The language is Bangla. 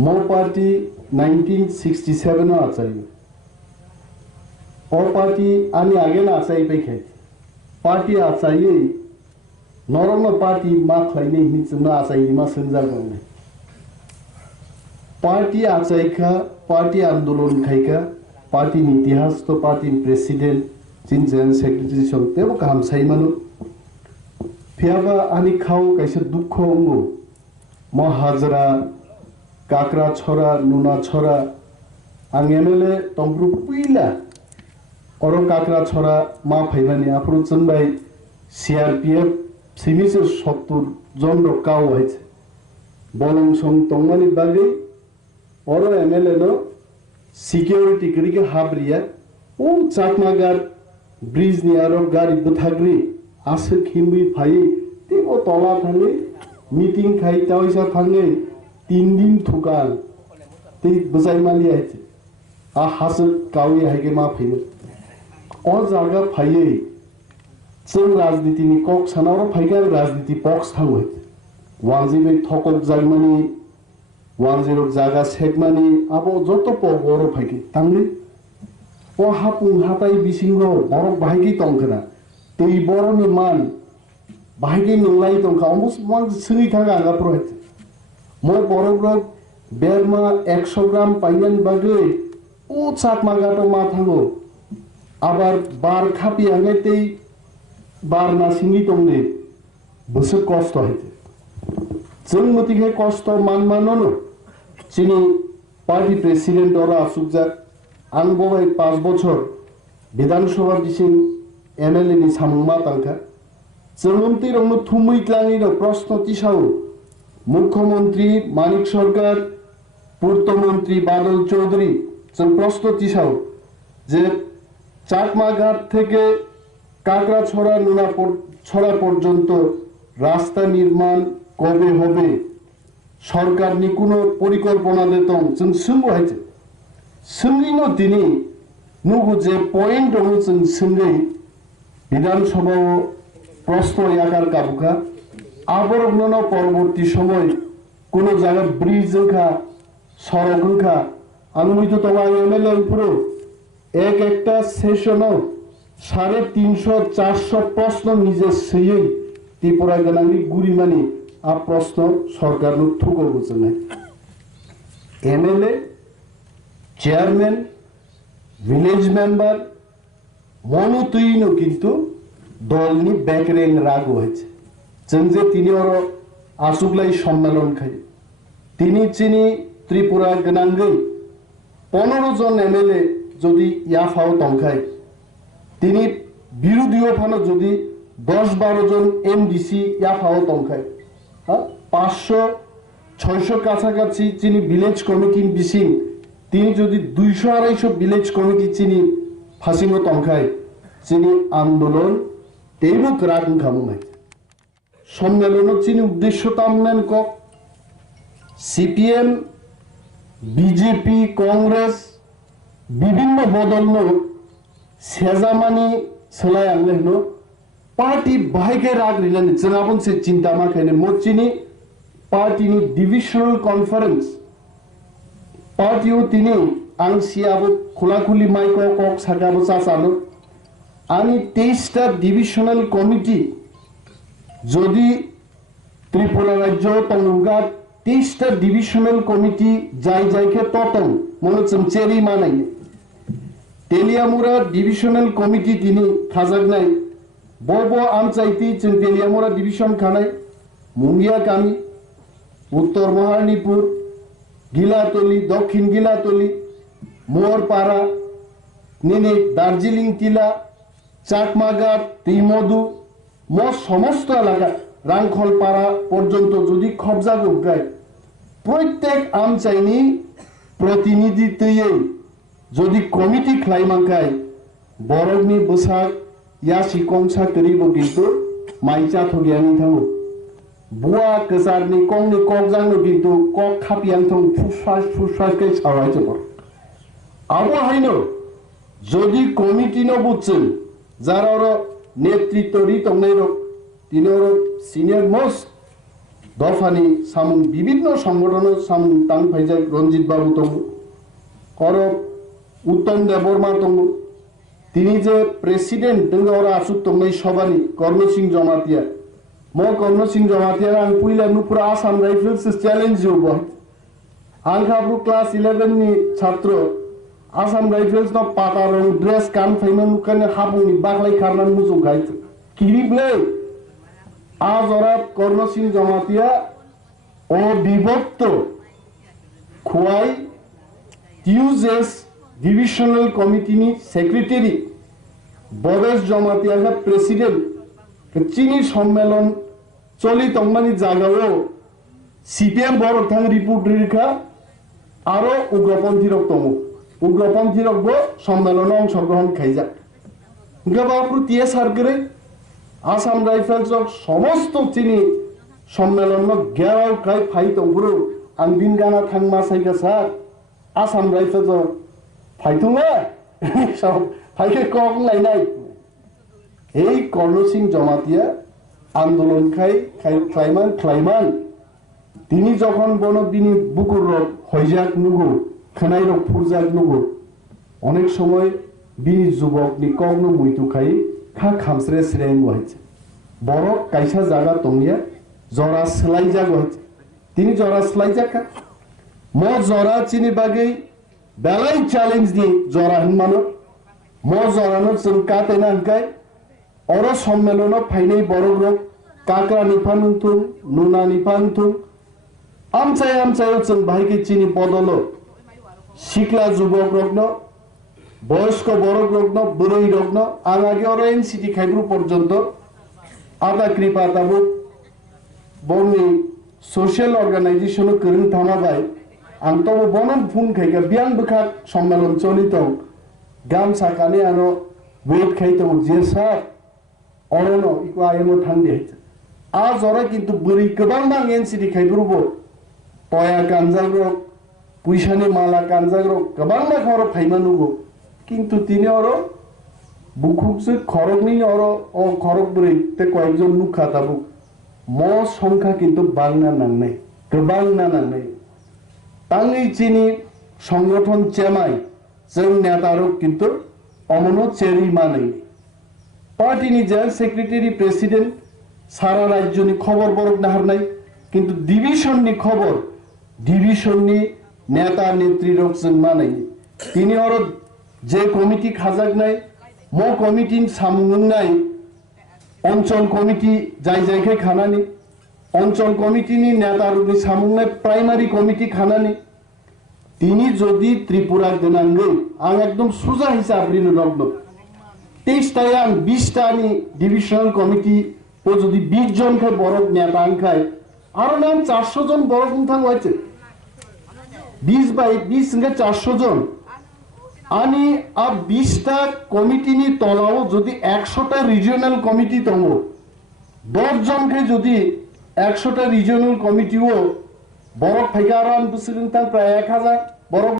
मो पार्टी 1967 आचार्य और पार्टी आनी आगे ना आचार्य पे खे पार्टी आचार्य नॉर्मल पार्टी मा खाइने हिंसना आचार्य मा संजा गने पार्टी आचार्य का पार्टी आंदोलन खाइका पार्टी इतिहास तो पार्टी प्रेसिडेंट जिन जनरल सेक्रेटरी संते वो काम सही मानो फियाबा आनी खाओ कैसे दुख होंगो मो हाजरा काकरा छोरा नुना छोरा आं एमएलए तंब्रु पुइला और काकरा छोरा मा फाइबानी आफ्रो चनबाय सीआरपीएफ सिमिसे 70 जन रकाव हयছে बलं सं तंगमानि बागै और एमएलए नो सिक्योरिटी करिके हाबरिया ओ चाकमागार ब्रिज नि आरो गाड़ी बुथाग्रि आसे खिमबि फाइ तेबो तला थाङै मीटिंग खाइ तावैसा थाङै 3 दिन थुका ते बजाय माली आइते आ हास कावि हाइगे मा फैनो और जागा फाइयै जों राजनीतिनि कक सानाव फाइगा राजनीति पक्ष थाङो वांजिबे थकक जागमानि वांजिरक जागा सेगमानि आबो जतो पगरो फाइगे थाङै ओ हापुं हाताय बिसिंगो बरक बाहायगि तंखना दै बरनि मान बाहायगि नंलाय तंखा अलमोस्ट वां सोङै थागा आगाफ्रो हाइते मो बरक बेरमा 100 ग्राम पाइनान बागै ओ चाकमागातो मा थाङो आबार बार खापि आंगैते बार ना सिंगि तंने बसो कष्ट हाइते जों मतिखे कष्ट मान माननो चिनि पार्टी प्रेसिडेंट और आसुकजा आं बबाय 5 बछर विधानसभा दिसिं एमएलए नि सामुमा तांखा जोंमति रंनो थुमैक्लाङै न प्रश्न तिसाव मुख्यमंत्री मानिक सरकार पूर्त मंत्री बादल चौधरी जों प्रश्न तिसाव जे चाकमाघाट থেকে কাকড়াছড়া নুনাছড়া পর্যন্ত রাস্তা নির্মাণ কবে হবে সরকার নি কোনো পরিকল্পনা দেতং जों सोंबो हायছে सोंगिनो दिनै नुगु जे पॉइंट दङ जों सोंगै বিধানসভাও প্রশ্ন আকার কাবুকা আবরগ্ন পরবর্তী সময় কোন জায়গা ব্রিজ জংখা সড়ক জংখা আনুমিত তবা এমএলএ পুরো एक একটা সেশনও 350-400 প্রশ্ন নিজে সেই ত্রিপুরা গনানি গুরিমানি আ প্রশ্ন সরকার নো থুকো বুঝনে এমএলএ চেয়ারম্যান ভিলেজ মেম্বার মনোতৈনো কিন্তু দলনি ব্যাকরেং রাগ হয়েছে যে তিনি ওর আসুকলাই সম্মেলন খাই তিনি চিনি ত্রিপুরা গনাঙ্গৈ 15 জন এমএলএ যদি ইয়াফাও তংখাই তিনি বিরোধীয় ফানো যদি 10-12 জন এমডিসি ইয়াফাও তংখাই হ্যাঁ 500-600 কাছাকাছি চিনি ভিলেজ কমিটি বিসিং তিনি যদি 200-250 ভিলেজ কমিটি চিনি ফাসিনো তংখাই চিনি আন্দোলন তেইবুক রাগ খামুনাই সম্মেলন চিনি উদ্দেশ্য তামনেন কক সিপিএম বিজেপি কংগ্রেস বিভিন্ন বদলनो सेजामानी सोलाय आंलेनो पार्टी बाहायगे राग रिलानि जोंआबन से चिंता मा खायने मोचिनी पार्टीनि डिविजनल कॉन्फ्रेंस पार्टीओ तिनि आं सियाबो खुलाखुलि माइको कक सागाबो सासानो आनि 23 टा डिविजनल कमिटी যদি ত্রিপুরা রাজ্য তঙ্গা 23 টা ডিভিশনাল কমিটি যাই যাইকে ততং মনে চেরি মানাই তেলিয়ামুরা ডিভিশনাল কমিটি তিনি খাজাগনাই বব আমচাইতি जों তেলিয়ামুরা ডিভিশন খানাই মুঙ্গিয়া কামি উত্তর মহারানীপুর গিলাতলি দক্ষিণ গিলাতলি মোরপাড়া নিনে দার্জিলিং টিলা চাকমাগার ত্রিমধু সমস্ত এলাকা রাংখলপাড়া পর্যন্ত যদি কবজা গগায় প্রত্যেক আমচাইনি প্রতিনিধিত্বই যদি কমিটি খাইমানখাই বরগনি বসাক ইয়াসি কংসা করিব কিন্তু মাইচা থগিয়ানি থাঙ্গো বুয়া কসারনি কংনি ককজাংনো কিন্তু কক খাপিয়াং থং ফুসফাস কে সারাইছে পর আবো হাইনো যদি কমিটি ন বুঝছেন যারা নেতৃত্ব রি তংনাই রক তিনর সিনিয়র মোস্ট দফানি সামুং বিভিন্ন সংগঠন সামুং তাং ফাইজাক রঞ্জিত বাবু দङ করব উত্তম দেববর্মা দङ তিনি যে প্রেসিডেন্ট দङ ওরা আসুক দङ সবানি কর্ণ সিং জমাতিয়া কর্ণ সিং জমাতিয়া আं পুইলা नुपुरा आसाम राइफल्स চ্যালেঞ্জ होबो आं खाब्रु क्लास 11 नि छात्र आसाम राइफल्स न पाता रं ड्रेस कान फाइना नुकाने हाबुनि बागलाय खारनान मुजु गाय किरिबले आज ওরা কর্ণ সিং জমাতিয়া অবিভক্ত খোয়াই টিউজেস ডিভিশনাল কমিটিনি সেক্রেটারি ববেশ জমাতিয়ার প্রেসিডেন্ট চিনি সম্মেলন চলিত অংমানি জায়গাও সিপিএম বড় থাং রিপোর্ট রেখা আরো উগ্রপন্থী রক্তম উগ্রপন্থী রক্ত সম্মেলনে অংশগ্রহণ খাইজা গাবাপুর টিএস সার্কেলে আসাম রাইফেলস সমস্ত চিনি সম্মেলন গেরাও খাই ফাই তংগুরু আं বিনগানা থাংমা সাইগা স্যার আসাম রাইফেলস ফাইতুঙা সব ফাইকে কক লাইনাই এই কর্ণ সিং জমাতিয়া আন্দোলন ক্লাইমান তিনি যখন বনবিনি বুকুর রক হইজাক নুগু খানাই রক ফুরজাক নুগু অনেক সময় বিনি যুবকনি কগ্ন মুইতু খাই খা খামসরে শ্রেং হয়েছে বড় কাইসা জায়গা তংনিয়া জরা সেলাই জাগ হয়েছে তিনি জরা সেলাই জাকা জরা চিনি বাগে বেলাই চ্যালেঞ্জ দি জরা হিনমানো জরানো जों কাতেনা হকায় অর সম্মেলন ফাইনাই বড় গ্রুপ কাকরা নিফানুথুং নুনা নিফানুথুং আমচাই जों ভাইকে চিনি বদল শিকলা যুবক রগ্ন বয়স্ক বড় রগ্ন বুড়ই রগ্ন আং আগে অর এনসিটি খাইব্রু পর্যন্ত আদা কৃপা তাবু বংনি সোশ্যাল অর্গানাইজেশন করুন থামাবাই আং তব বনম ফুন খাইকা বিয়ান বখাক সম্মেলন চলিত গাম সাকানে আনো ওয়েট খাইতো যে স্যার অরনো ইকো আইনো থান্ডে আজ ওরা কিন্তু বুড়ি গোबां এনসিটি খাইব্রুবো পয়া কানজাগ্রক পুইসানি মালা কানজাগ্রক গোबां খর ফাইমানুবো কিন্তু তিনি ওর বুকুকসে খরকনি ওর ও খরক বুড়ি তে কয়েকজন নুখা তাবু সংখ্যা কিন্তু বাংনা নাংনাই গোबां নাংনাই তাঙ্গি চিনি সংগঠন চেমাই जों নেতারক কিন্তু অমন চেরি মানাই পার্টিনি জেনারেল সেক্রেটারি প্রেসিডেন্ট সারা রাজ্যনি খবর বরক নাহারনাই কিন্তু ডিভিশননি খবর ডিভিশননি নেতা নেত্রীরক जों মানাই তিনি ওর যে কমিটি খাজাক নাই কমিটিন সামুং নাই অঞ্চল কমিটি যাই জায়গায় খানানি অঞ্চল কমিটিনি নেতারনি সামুং নাই প্রাইমারি কমিটি খানানি তিনি যদি ত্রিপুরা দেনাঙ্গে আং একদম সোজা হিসাব ঋণ লগ্ন 23টায় আং 20টানি ডিভিশনাল কমিটি ও যদি 20 জন খায় বড় নেতা আংখায় আরো নাম 400 জন বড় কুন্থাং হয়েছে 20 বাই 20 সঙ্গে 400 জন আনি আব 20টা কমিটি নি তলাও যদি 100টা রিজিওনাল কমিটি তঙ্গ 10 জন খায় যদি 100টা রিজিওনাল কমিটিও বড় ফাইকারান বুসিরিন প্রায় 1000 বড়